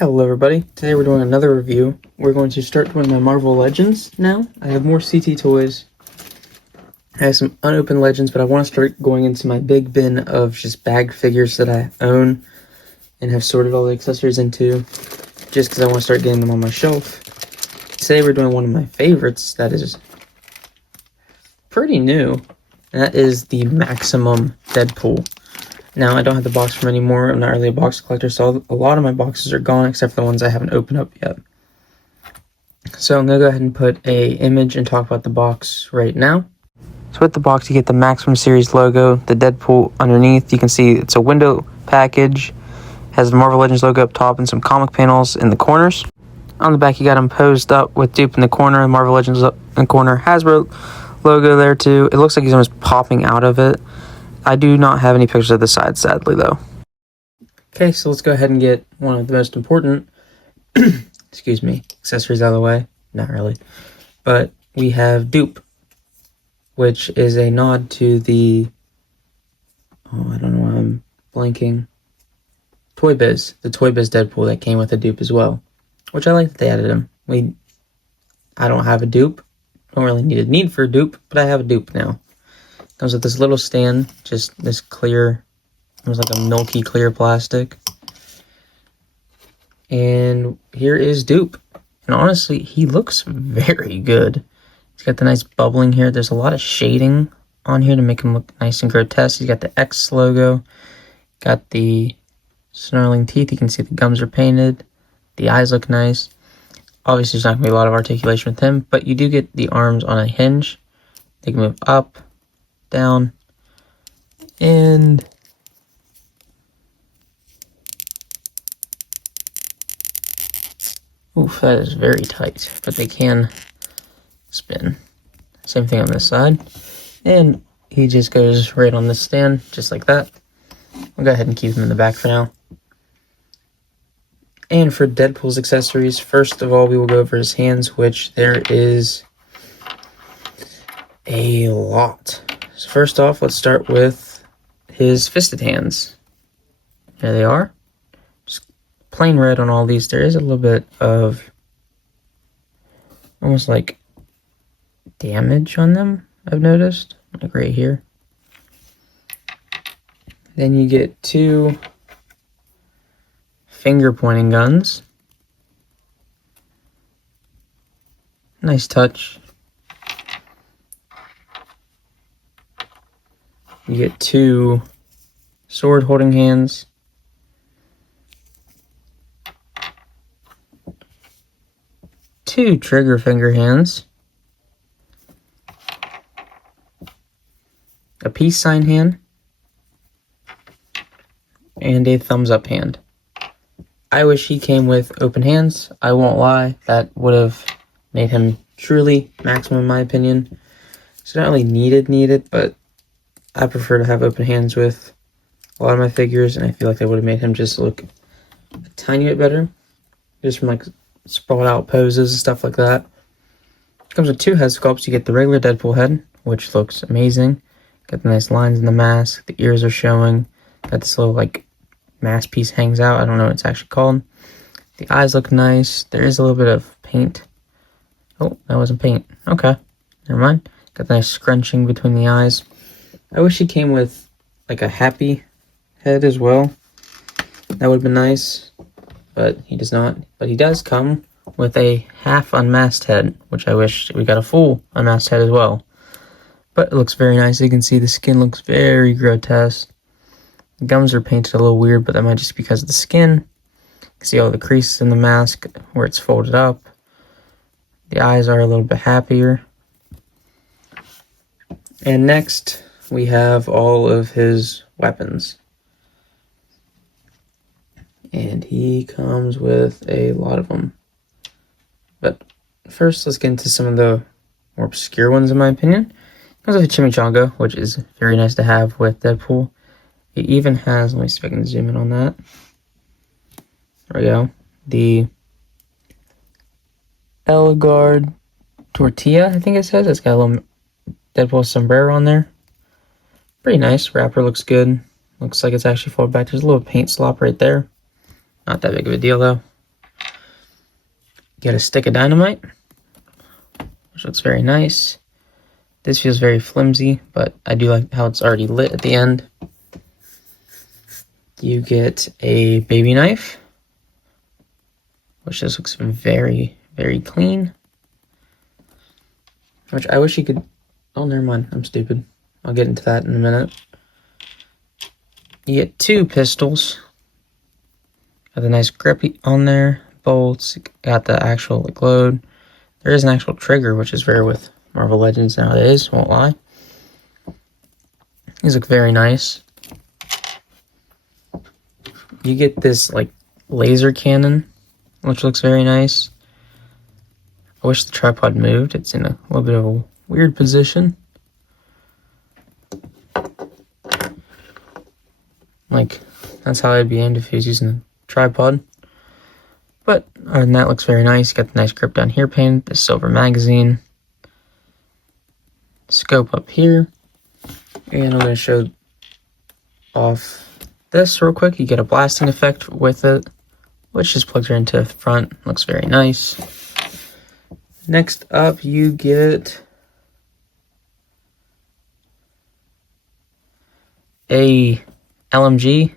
Hello everybody, today we're doing another review. We're going to start doing my Marvel Legends now. I have more CT toys. I have some unopened Legends, but I want to start going into my big bin of just bag figures that I own and have sorted all the accessories into, just because I want to start getting them on my shelf. Today we're doing one of my favorites that is pretty new, and that is the Maximum Deadpool. Now, I don't have the box from anymore. I'm not really a box collector, so a lot of my boxes are gone, except for the ones I haven't opened up yet. So I'm going to go ahead and put a image and talk about the box right now. So with the box, you get the Maximum Series logo, the Deadpool underneath. You can see it's a window package, has the Marvel Legends logo up top and some comic panels in the corners. On the back, you got him posed up with Doop in the corner, Marvel Legends up in the corner, Hasbro logo there too. It looks like he's almost popping out of it. I do not have any pictures of the side, sadly, though. Okay, so let's go ahead and get one of the most important, excuse me, accessories out of the way. Not really. But we have Doop, which is a nod to the, I don't know why I'm blanking, Toy Biz, the Toy Biz Deadpool that came with a Doop as well, which I like that they added him. I don't have a Doop, don't really need a need for a Doop, but I have a Doop now. Comes with this little stand, just this clear, almost like a milky clear plastic. And here is Doop. And honestly, he looks very good. He's got the nice bubbling here. There's a lot of shading on here to make him look nice and grotesque. He's got the X logo. Got the snarling teeth. You can see the gums are painted. The eyes look nice. Obviously, there's not going to be a lot of articulation with him, but you do get the arms on a hinge. They can move up, down, and oof, that is very tight, but they can spin. Same thing on this side, and he just goes right on this stand, just like that. I'll go ahead and keep him in the back for now. And for Deadpool's accessories, first of all, we will go over his hands, which there is a lot. So first off, let's start with his fisted hands. There they are. Just plain red on all these. There is a little bit of almost like damage on them, I've noticed. Like right here. Then you get two finger pointing guns. Nice touch. You get two sword holding hands. Two trigger finger hands. A peace sign hand. And a thumbs up hand. I wish he came with open hands. I won't lie. That would have made him truly maximum in my opinion. So not really needed, but I prefer to have open hands with a lot of my figures, and I feel like that would have made him just look a tiny bit better, just from like sprawled out poses and stuff like that. It comes with two head sculpts. You get the regular Deadpool head, which looks amazing. Got the nice lines in the mask. The ears are showing. Got this little like mask piece hangs out. I don't know what it's actually called. The eyes look nice. There is a little bit of paint. Oh, that wasn't paint. Okay, never mind. Got the nice scrunching between the eyes. I wish he came with like a happy head as well. That would have been nice, but he does not. But he does come with a half unmasked head, which I wish we got a full unmasked head as well. But it looks very nice. You can see the skin looks very grotesque. The gums are painted a little weird, but that might just be because of the skin. You can see all the creases in the mask where it's folded up. The eyes are a little bit happier. And next, we have all of his weapons. And he comes with a lot of them. But first, let's get into some of the more obscure ones, in my opinion. He comes with a chimichanga, which is very nice to have with Deadpool. It even has, let me see if I can zoom in on that. There we go. The Elgard tortilla, I think it says. It's got a little Deadpool sombrero on there. Pretty nice. Wrapper looks good. Looks like it's actually folded back. There's a little paint slop right there. Not that big of a deal, though. get a stick of dynamite, which looks very nice. This feels very flimsy, but I do like how it's already lit at the end. You get a baby knife, which just looks very, very clean. Which I wish you could... Oh, never mind. I'm stupid. I'll get into that in a minute. You get 2 pistols. Got the nice grip on there. Bolts. Got the actual load. There is an actual trigger, which is rare with Marvel Legends nowadays. Won't lie. These look very nice. You get this like laser cannon, which looks very nice. I wish the tripod moved. It's in a little bit of a weird position. Like, that's how I'd be aimed if he was using a tripod. But other than that, looks very nice. Got the nice grip down here painted, the silver magazine. Scope up here. And I'm going to show off this real quick. You get a blasting effect with it, which just plugs right into the front. Looks very nice. Next up, you get a LMG.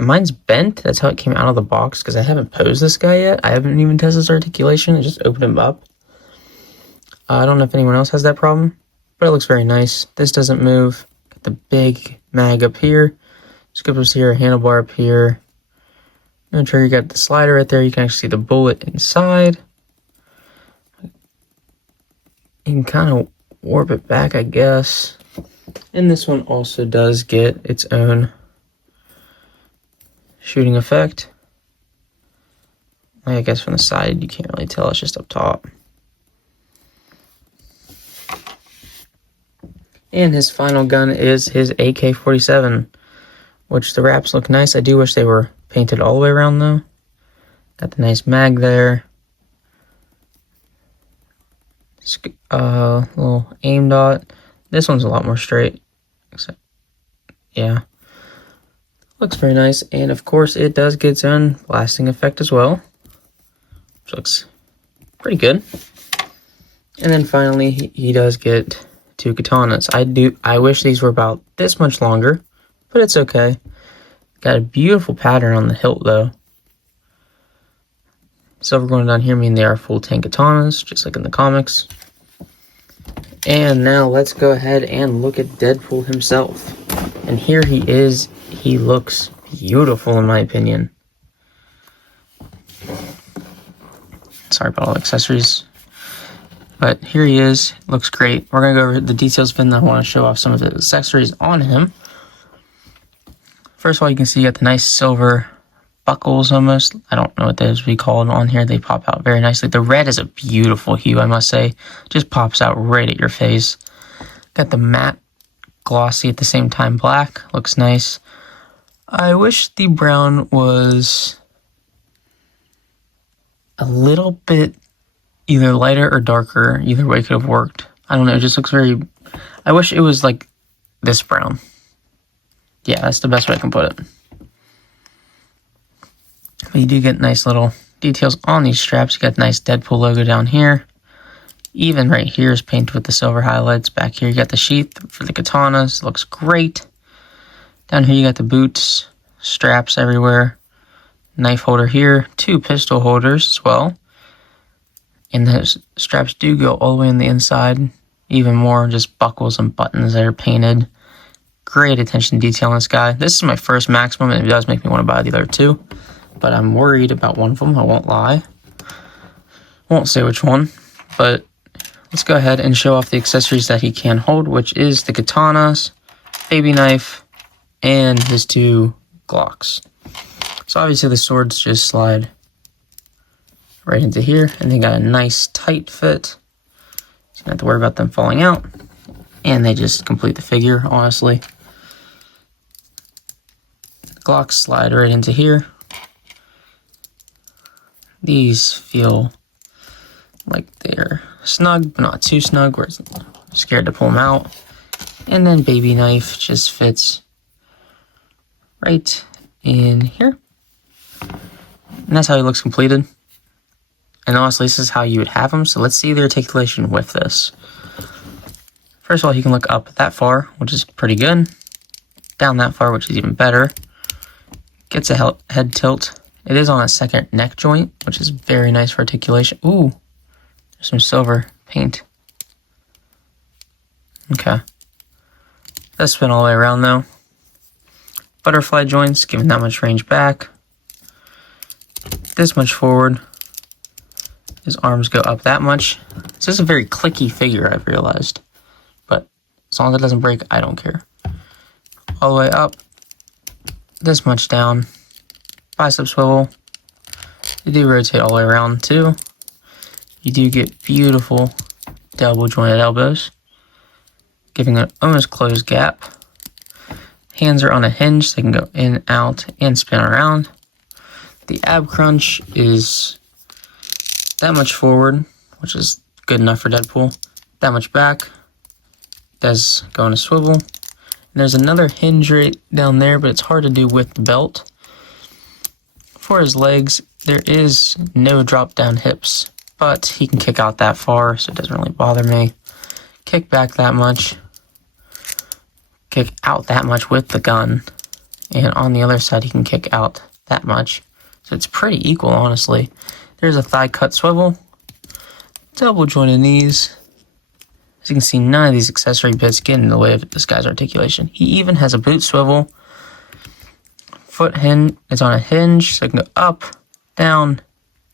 Mine's bent. That's how it came out of the box, because I haven't posed this guy yet. I haven't even tested his articulation. I just opened him up. I don't know if anyone else has that problem, but it looks very nice. This doesn't move. Got the big mag up here. Scoopers here, handlebar up here. No trigger, you got the slider right there. You can actually see the bullet inside. You can kind of warp it back, I guess. And this one also does get its own shooting effect. I guess from the side you can't really tell, it's just up top. And his final gun is his AK-47, which the wraps look nice. I do wish they were painted all the way around though. Got the nice mag there. Little aim dot. This one's a lot more straight. Except, yeah. Looks very nice. And of course it does get its own blasting effect as well, which looks pretty good. And then finally he does get 2 katanas. I wish these were about this much longer, but it's okay. Got a beautiful pattern on the hilt though. Silver going down here mean they are full 10 katanas, just like in the comics. And now let's go ahead and look at Deadpool himself. And here he is. He looks beautiful in my opinion. Sorry about all the accessories. But here he is. Looks great. We're going to go over the details of him. I want to show off some of the accessories on him. First of all, you can see you got the nice silver buckles almost. I don't know what those would be called on here. They pop out very nicely. The red is a beautiful hue, I must say. Just pops out right at your face. Got the matte glossy at the same time black. Looks nice. I wish the brown was a little bit either lighter or darker. Either way could have worked. I don't know. It just looks very... I wish it was like this brown. Yeah, that's the best way I can put it. But you do get nice little details on these straps. You got the nice Deadpool logo down here. Even right here is painted with the silver highlights. Back here you got the sheath for the katanas. Looks great. Down here you got the boots, straps everywhere. Knife holder here. 2 pistol holders as well. And those straps do go all the way on the inside. Even more just buckles and buttons that are painted. Great attention to detail on this guy. This is my first Maximum, and it does make me want to buy the other 2. But I'm worried about one of them, I won't lie. Won't say which one. But let's go ahead and show off the accessories that he can hold, which is the katanas, baby knife, and his 2 Glocks. So obviously the swords just slide right into here, and they got a nice tight fit. So you don't have to worry about them falling out. And they just complete the figure, honestly. The Glocks slide right into here. These feel like they're snug, but not too snug, where it's scared to pull them out. And then baby knife just fits right in here. And that's how he looks completed. And honestly, this is how you would have him. So let's see the articulation with this. First of all, he can look up that far, which is pretty good. Down that far, which is even better. Gets a head tilt. It is on a second neck joint, which is very nice for articulation. Ooh, there's some silver paint. Okay. Let's spin all the way around though. Butterfly joints, giving that much range back. This much forward. His arms go up that much. This is a very clicky figure, I've realized. But as long as it doesn't break, I don't care. All the way up. This much down. Bicep swivel. You do rotate all the way around too. You do get beautiful double jointed elbows, giving an almost closed gap. Hands are on a hinge, so they can go in, out, and spin around. The ab crunch is that much forward, which is good enough for Deadpool. That much back. Does go on a swivel. And there's another hinge right down there, but it's hard to do with the belt. For his legs, there is no drop down hips, but he can kick out that far, so it doesn't really bother me. Kick back that much. Kick out that much with the gun. And on the other side, he can kick out that much. So it's pretty equal, honestly. There's a thigh cut swivel. Double jointed knees. As you can see, none of these accessory bits get in the way of this guy's articulation. He even has a boot swivel. Foot hinge is on a hinge, so it can go up, down,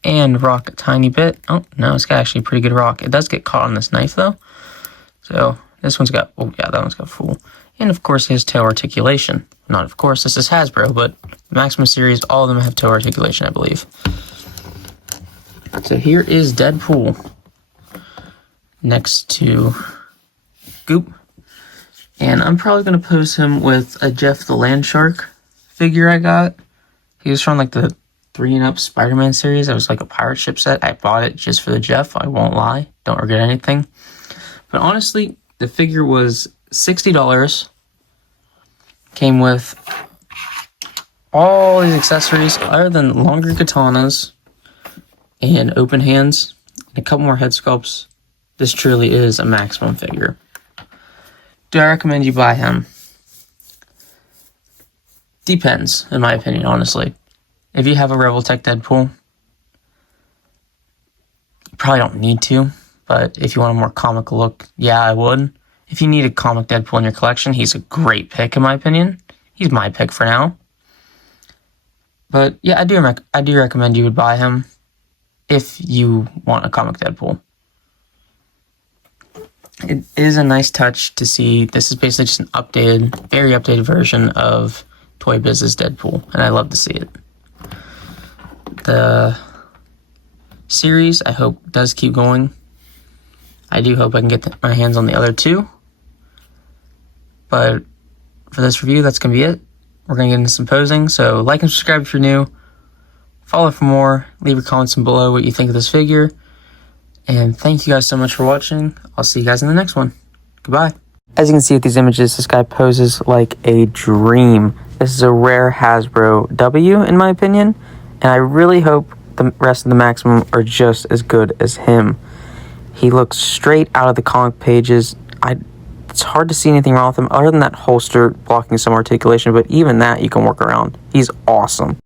and rock a tiny bit. Oh, no, it's got actually a pretty good rock. It does get caught on this knife, though. So this one's got, oh yeah, that one's got full. And of course, his toe articulation. Not of course, this is Hasbro, but the Maximum series, all of them have toe articulation, I believe. So here is Deadpool next to Goop. And I'm probably going to pose him with a Jeff the Land Shark figure I got. He was from like the 3-and-up Spider-Man series. It was like a pirate ship set. I bought it just for the Jeff. I won't lie. Don't regret anything. But honestly, the figure was $60. Came with all these accessories other than longer katanas and open hands and a couple more head sculpts. This truly is a Maximum figure. Do I recommend you buy him? Depends, in my opinion, honestly. If you have a Revoltech Deadpool, you probably don't need to, but if you want a more comic look, yeah, I would. If you need a comic Deadpool in your collection, he's a great pick, in my opinion. He's my pick for now. But yeah, I do recommend you would buy him if you want a comic Deadpool. It is a nice touch to see. This is basically just an updated, very updated version of Toy Biz's Deadpool, and I love to see it. The series, I hope, does keep going. I do hope I can get my hands on the other two. But for this review, that's going to be it. We're going to get into some posing, so like and subscribe if you're new. Follow for more. Leave your comments below what you think of this figure. And thank you guys so much for watching. I'll see you guys in the next one. Goodbye. As you can see with these images, this guy poses like a dream. This is a rare Hasbro W, in my opinion. And I really hope the rest of the Maximum are just as good as him. He looks straight out of the comic pages. It's hard to see anything wrong with him other than that holster blocking some articulation, but even that you can work around. He's awesome.